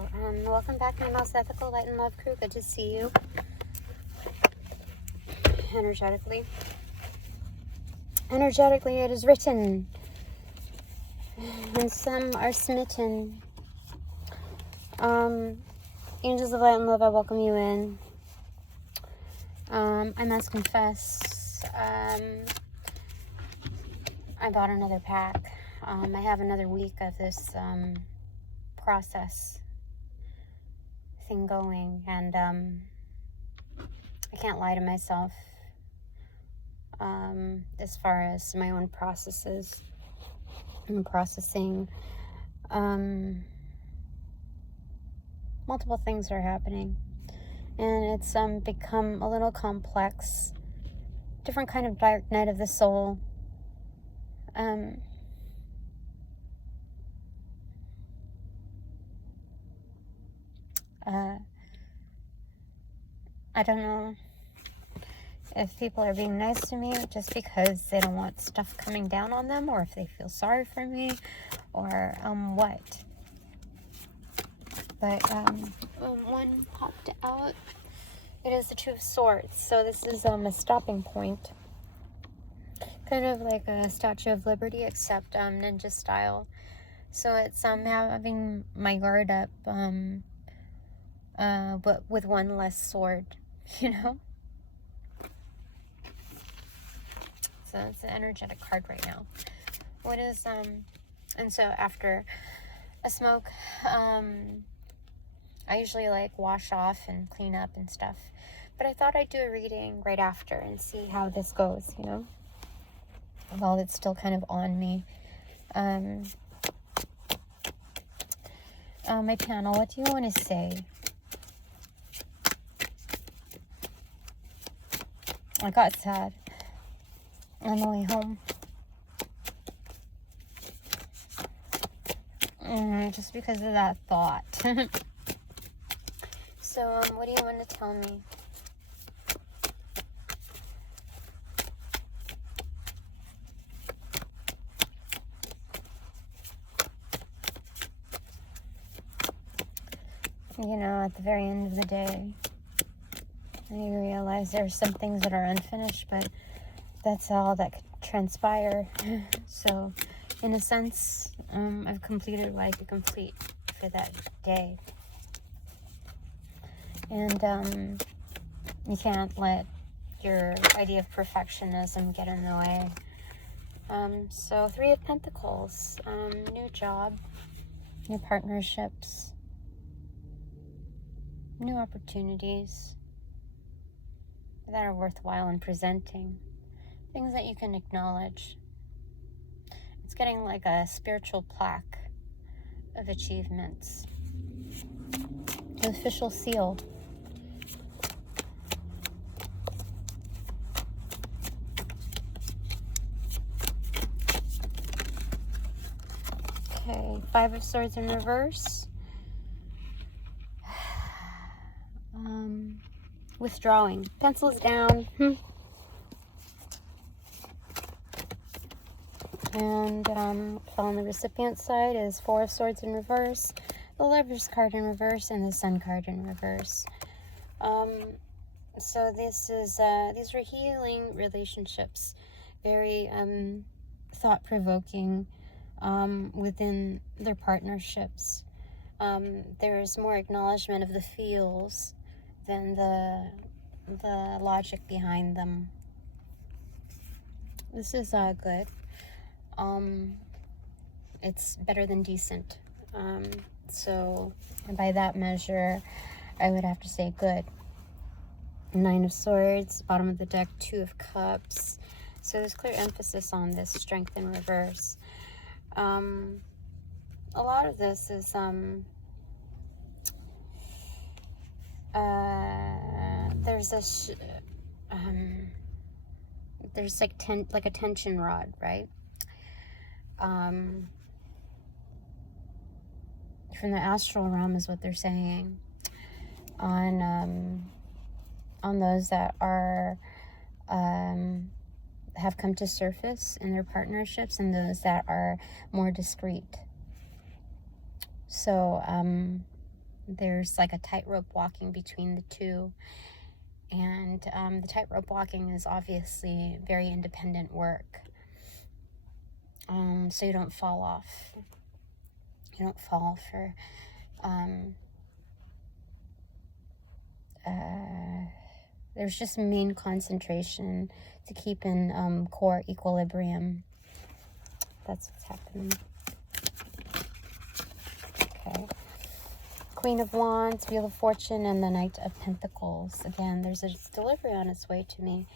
Welcome back, my most ethical light and love crew. Good to see you. Energetically, it is written, and some are smitten. Angels of light and love, I welcome you in. I must confess, I bought another pack. I have another week of this process thing going, and I can't lie to myself as far as my own processes and processing. Multiple things are happening, and it's become a little complex, different kind of dark night of the soul. I don't know if people are being nice to me just because they don't want stuff coming down on them, or if they feel sorry for me, or what. But one popped out. It is the Two of Swords, so this is a stopping point, kind of like a Statue of Liberty, except ninja style. So it's having my guard up, but with one less sword, you know. So it's an energetic card right now. What is and so after a smoke, I usually like wash off and clean up and stuff, but I thought I'd do a reading right after and see how this goes, you know, while it's still kind of on me. My panel, what do you want to say? I got sad on the way home. Just because of that thought. So, what do you want to tell me? You know, at the very end of the day, I realize there's some things that are unfinished, but that's all that could transpire. So, in a sense, I've completed what I could complete for that day. And you can't let your idea of perfectionism get in the way. So, Three of Pentacles, new job, new partnerships, new opportunities that are worthwhile in presenting, things that you can acknowledge. It's getting like a spiritual plaque of achievements, an official seal. Okay, Five of Swords in reverse. Withdrawing. Pencils down. And on the recipient side is Four of Swords in reverse, the Lover's card in reverse, and the Sun card in reverse. So this is these are healing relationships, very thought-provoking within their partnerships. There's more acknowledgement of the feels than the logic behind them. This is good. It's better than decent. So by that measure, I would have to say good. Nine of Swords, bottom of the deck, Two of Cups. So there's clear emphasis on this strength in reverse. A lot of this is there's this there's like a tension rod, right? From the astral realm is what they're saying on those that are have come to surface in their partnerships, and those that are more discreet. So there's like a tightrope walking between the two. And the tightrope walking is obviously very independent work. So you don't fall off. You don't fall for there's just main concentration to keep in core equilibrium. That's what's happening. Okay. Queen of Wands, Wheel of Fortune, and the Knight of Pentacles. Again, there's a delivery on its way to me.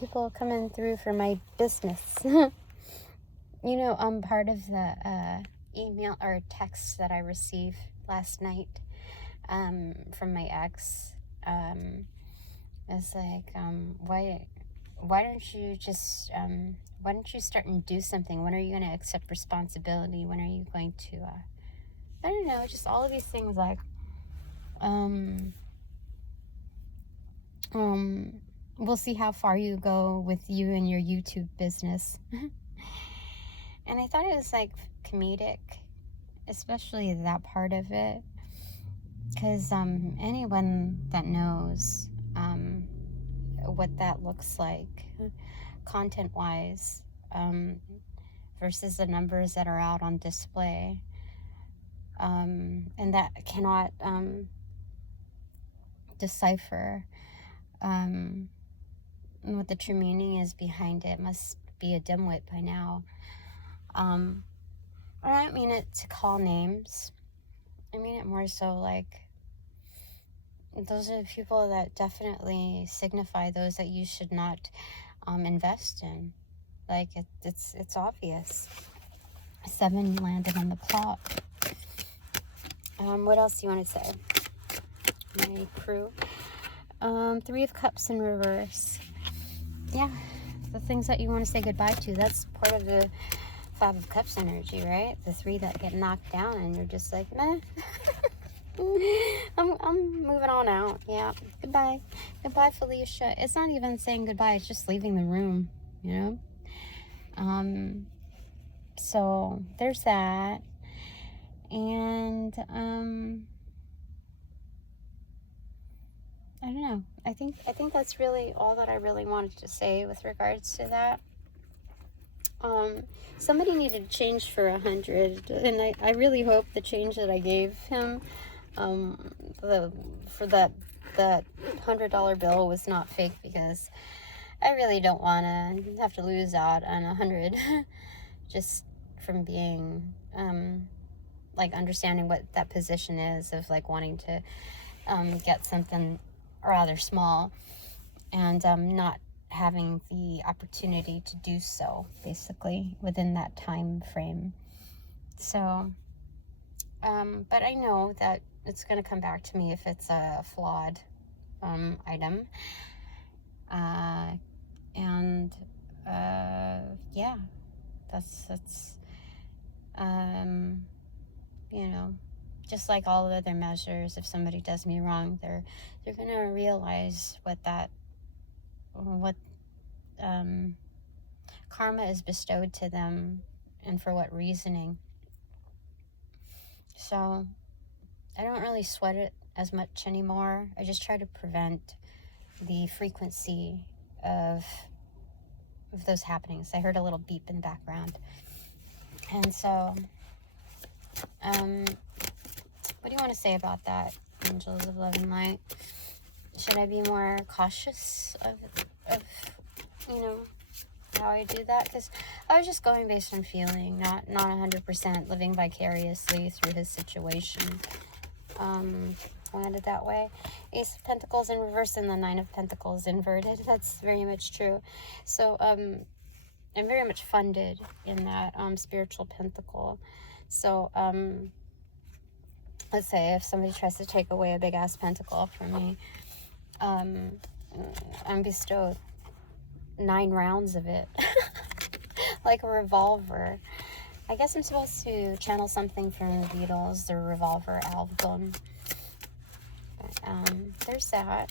People coming through for my business. You know, part of the email or text that I received last night from my ex is like, why don't you just why don't you start and do something? When are you going to accept responsibility? When are you going to I don't know, just all of these things, like we'll see how far you go with you and your YouTube business. And I thought it was like comedic, especially that part of it, because anyone that knows what that looks like content wise versus the numbers that are out on display, and that cannot decipher what the true meaning is behind it, must be a dimwit by now. I don't mean it to call names. I mean it more so like, those are the people that definitely signify those that you should not invest in. Like, it's obvious. 7 landed on the clock. What else do you want to say? My crew. 3 of Cups in reverse. Yeah, the things that you want to say goodbye to. That's part of the 5 of Cups energy, right? The 3 that get knocked down and you're just like, meh. I'm moving on out. Yeah. Goodbye. Goodbye, Felicia. It's not even saying goodbye, it's just leaving the room, you know? So there's that. And I don't know. I think that's really all that I really wanted to say with regards to that. Somebody needed to change for 100, and I really hope the change that I gave him for that $100 bill was not fake, because I really don't want to have to lose out on 100 just from being like understanding what that position is of like wanting to get something rather small and not having the opportunity to do so, basically, within that time frame. So but I know that it's going to come back to me if it's a flawed item. And yeah, that's you know, just like all other measures, if somebody does me wrong, they're going to realize what karma is bestowed to them and for what reasoning. So I don't really sweat it as much anymore. I just try to prevent the frequency of those happenings. I heard a little beep in the background. And so, what do you want to say about that, Angels of Love and Light? Should I be more cautious of you know, how I do that? Because I was just going based on feeling, not 100% living vicariously through his situation. Landed that way. Ace of Pentacles in reverse and the 9 of Pentacles inverted. That's very much true. So I'm very much funded in that spiritual pentacle. So let's say if somebody tries to take away a big ass pentacle from me, I'm bestowed 9 rounds of it. Like a revolver. I guess I'm supposed to channel something from the Beatles, the Revolver album. But, there's that.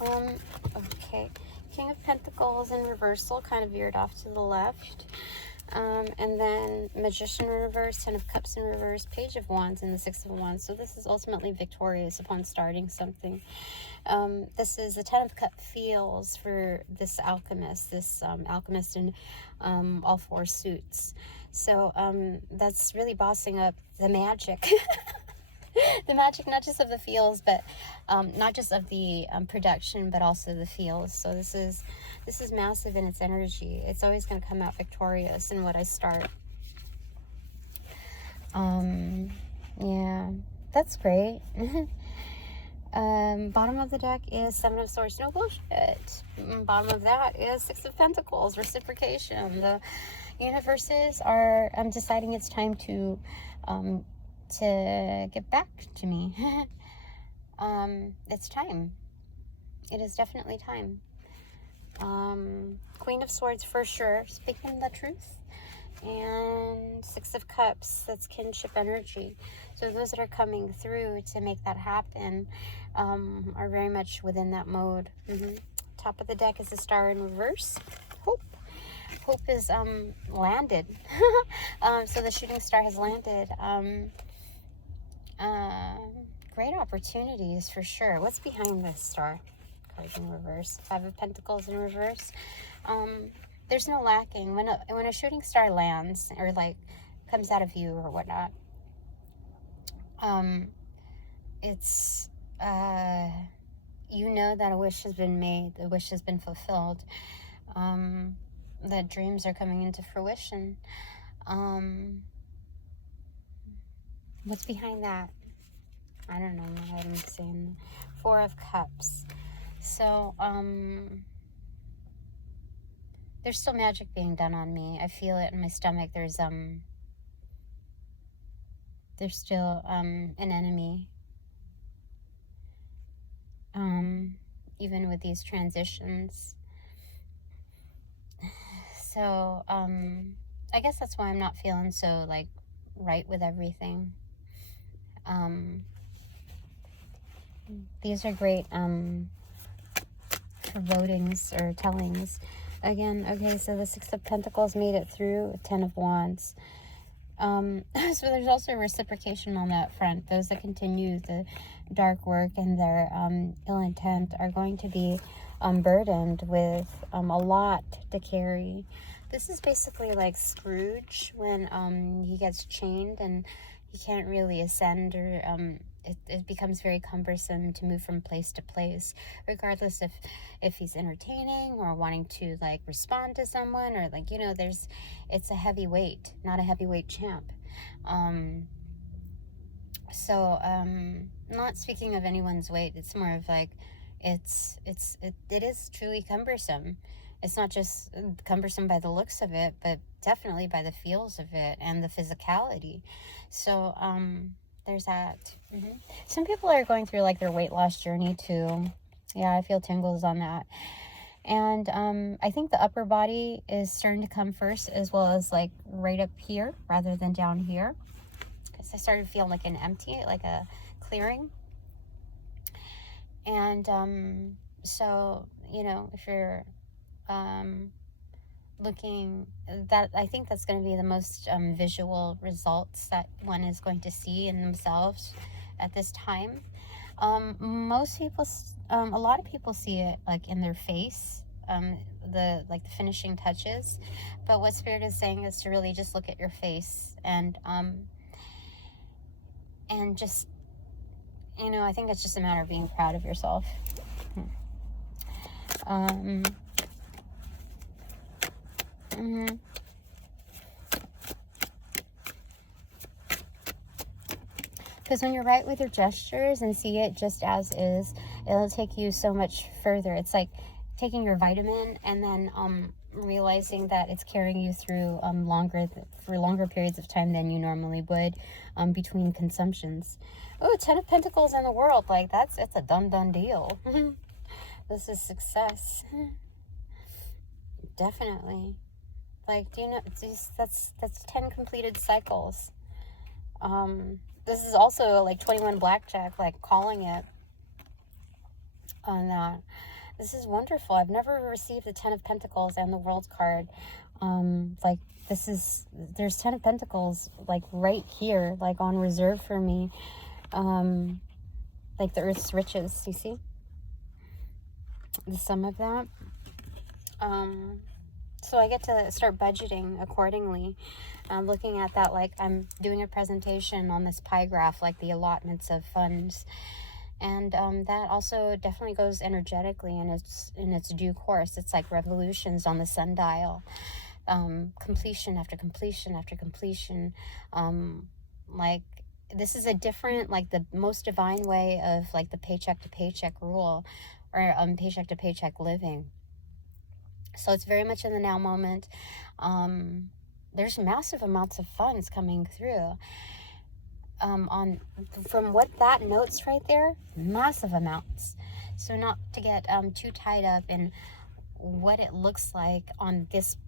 Okay. King of Pentacles in reversal, kind of veered off to the left. And then Magician in reverse, Ten of Cups in reverse, Page of Wands, and the Six of Wands. So this is ultimately victorious upon starting something. This is the Ten of Cup feels for this alchemist in all four suits. So that's really bossing up the magic. The magic, not just of the feels, but not just of the production, but also the feels. So this is massive in its energy. It's always going to come out victorious in what I start. Yeah, that's great. Bottom of the deck is Seven of Swords. No bullshit. Bottom of that is Six of Pentacles. Reciprocation. The universes are deciding it's time to get back to me. It's time. It is definitely time. Queen of Swords for sure, speaking the truth. And Six of Cups, that's kinship energy. So those that are coming through to make that happen are very much within that mode. Top of the deck is the Star in reverse. Hope is landed. So the shooting star has landed. Great opportunities for sure. What's behind this star card in reverse? Five of Pentacles in reverse. There's no lacking when a shooting star lands or like comes out of you or whatnot. It's you know that a wish has been made, a wish has been fulfilled, that dreams are coming into fruition. What's behind that? I don't know what I'm saying. Four of Cups. So, there's still magic being done on me. I feel it in my stomach. There's still, an enemy. Even with these transitions. So, I guess that's why I'm not feeling so, like, right with everything. These are great forebodings or tellings. Again, okay, so the Six of Pentacles made it through, Ten of Wands. So there's also reciprocation on that front. Those that continue the dark work and their ill intent are going to be burdened with a lot to carry. This is basically like Scrooge when he gets chained and he can't really ascend, or it becomes very cumbersome to move from place to place, regardless if he's entertaining or wanting to like respond to someone, or like, you know, it's a heavy weight, not a heavyweight champ. Not speaking of anyone's weight, it's more of like it is truly cumbersome. It's not just cumbersome by the looks of it, but definitely by the feels of it and the physicality. So there's that. Some people are going through like their weight loss journey too. Yeah, I feel tingles on that. And I think the upper body is starting to come first, as well as like right up here rather than down here, because I started feeling like an empty, like a clearing. And so, you know, if you're looking, that I think that's going to be the most visual results that one is going to see in themselves at this time. Most people, a lot of people see it like in their face, the finishing touches. But what Spirit is saying is to really just look at your face and just, you know, I think it's just a matter of being proud of yourself. Because when you're right with your gestures and see it just as is, it'll take you so much further. It's like taking your vitamin and then realizing that it's carrying you through longer periods of time than you normally would between consumptions. Oh, 10 of Pentacles in the world, like it's a done deal. This is success. Definitely. Like, do you know, that's 10 completed cycles. This is also like 21 blackjack, like calling it on that. This is wonderful. I've never received the 10 of Pentacles and the World card Like, there's 10 of Pentacles, like, right here, like, on reserve for me. Like the earth's riches, you see? The sum of that. So I get to start budgeting accordingly. Looking at that, like I'm doing a presentation on this pie graph, like the allotments of funds. And that also definitely goes energetically in its due course. It's like revolutions on the sundial. Completion after completion after completion. Like, this is a different, like the most divine way of like the paycheck to paycheck rule, or paycheck to paycheck living. So it's very much in the now moment. There's massive amounts of funds coming through. From what that notes right there, massive amounts. So not to get too tied up in what it looks like on this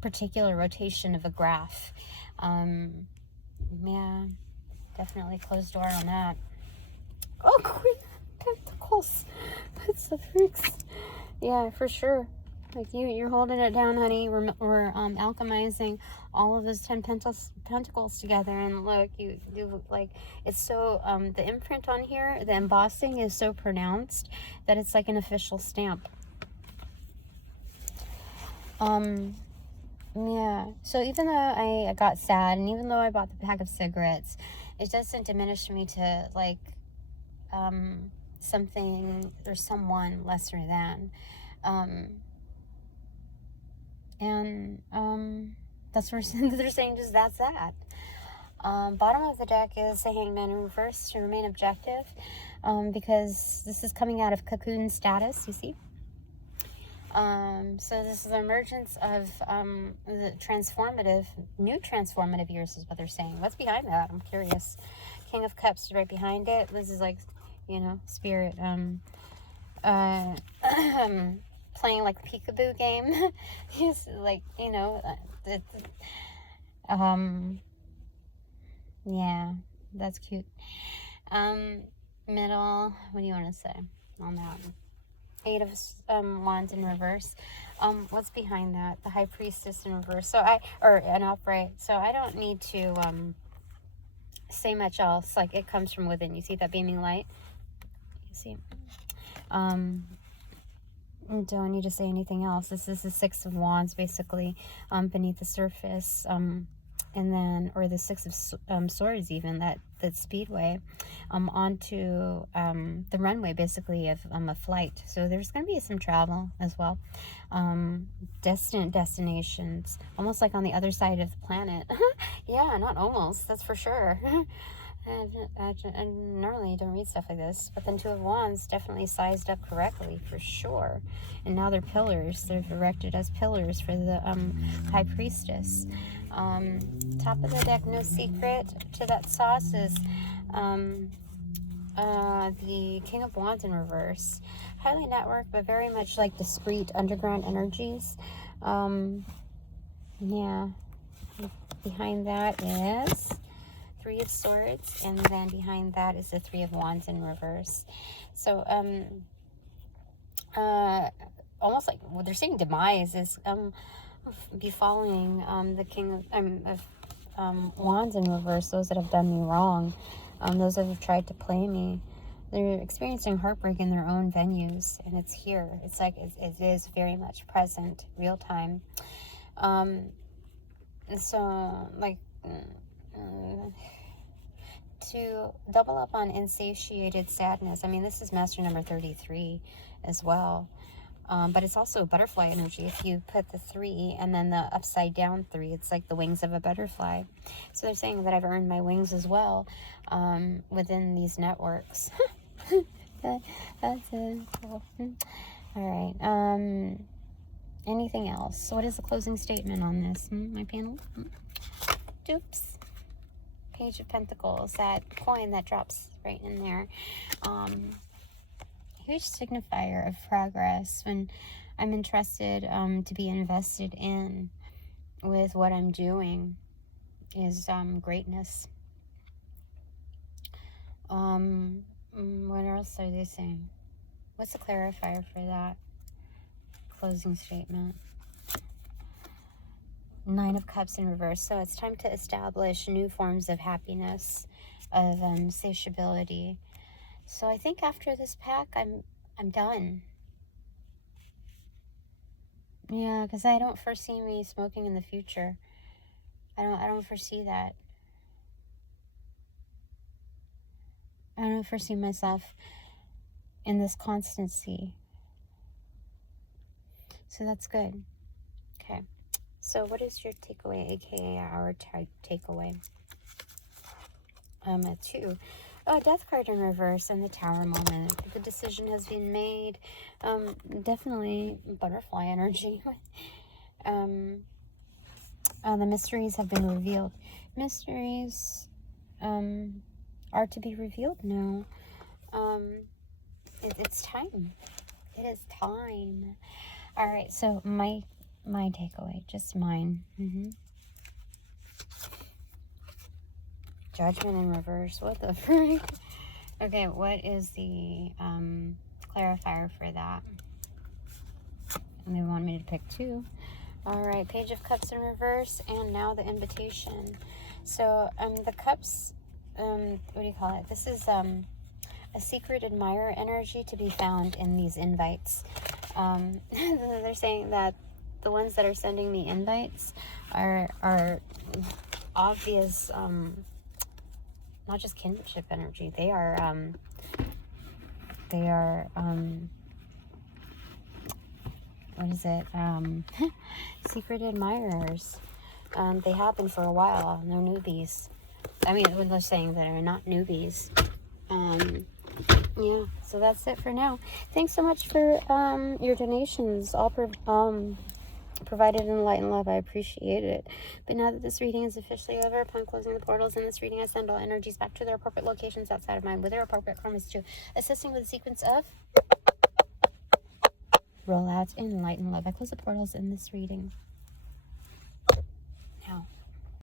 particular rotation of a graph. Yeah, definitely closed door on that. Oh, Queen of Pentacles. That's the freaks. Yeah, for sure. Like you're holding it down, honey. We're alchemizing all of those 10 pentacles together, and look, you like, it's so the imprint on here, the embossing is so pronounced that it's like an official stamp. Yeah. So even though I got sad, and even though I bought the pack of cigarettes, it doesn't diminish me to like something or someone lesser than. That's what they're saying, just that's that. Bottom of the deck is the Hangman in reverse to remain objective, because this is coming out of cocoon status, you see. So this is the emergence of the new transformative years is what they're saying. What's behind that? I'm curious. King of Cups right behind it. This is like, you know, spirit. Playing like a peekaboo game. He's like, you know, yeah, that's cute. Middle, what do you want to say on that? 8 of Wands in reverse. What's behind that? The High Priestess in reverse. Or an upright. So I don't need to say much else. Like, it comes from within. You see that beaming light? You see? Don't need to say anything else. This is the 6 of Wands, basically, beneath the surface, and then, or the 6 of Swords, even that Speedway, onto the runway, basically, of a flight. So there's going to be some travel as well, distant destinations, almost like on the other side of the planet. Yeah, not almost, that's for sure. I normally don't read stuff like this, but then 2 of Wands definitely sized up correctly, for sure. And now they're pillars. They're erected as pillars for the High Priestess. Top of the deck, no secret to that sauce is the King of Wands in reverse. Highly networked, but very much like discreet underground energies. Yeah. Behind that is 3 of Swords, and then behind that is the 3 of Wands in reverse. So, almost like what they're saying, demise is befalling the King of Wands in reverse. Those that have done me wrong, those that have tried to play me, they're experiencing heartbreak in their own venues, and it's here. It's like it is very much present, real time. So like. To double up on insatiated sadness. I mean, this is master number 33 as well. But it's also butterfly energy. If you put the 3 and then the upside down 3, it's like the wings of a butterfly. So they're saying that I've earned my wings as well within these networks. That's it. Cool. All right. Anything else? What is the closing statement on this? My panel? Oops. Page of Pentacles, that coin that drops right in there. Huge signifier of progress when I'm entrusted to be invested in with what I'm doing is greatness. What else are they saying? What's the clarifier for that closing statement? Nine of Cups in reverse. So it's time to establish new forms of happiness, of satiability. So I think after this pack, I'm done. Yeah, because I don't foresee me smoking in the future. I don't foresee that. I don't foresee myself in this constancy. So that's good. Okay. So what is your takeaway, aka our takeaway? A 2. Oh, Death card in reverse and the Tower moment. The decision has been made. Definitely butterfly energy. The mysteries have been revealed. Mysteries are to be revealed now. It's time. It is time. All right, so my takeaway, just mine. Judgment in reverse. What the frick? Okay, what is the clarifier for that? And they want me to pick 2. All right, Page of Cups in reverse, and now the invitation. So the cups, what do you call it? This is a secret admirer energy to be found in these invites. They're saying that the ones that are sending me invites are obvious, not just kinship energy. They are what is it? Secret admirers. They have been for a while. No newbies. I mean, when they're saying that are not newbies. Yeah, so that's it for now. Thanks so much for your donations, all provided in light and love. I appreciate it. But now that this reading is officially over, upon closing the portals in this reading, I send all energies back to their appropriate locations outside of mine with their appropriate karmas too, assisting with a sequence of rollouts in light and love. I close the portals in this reading.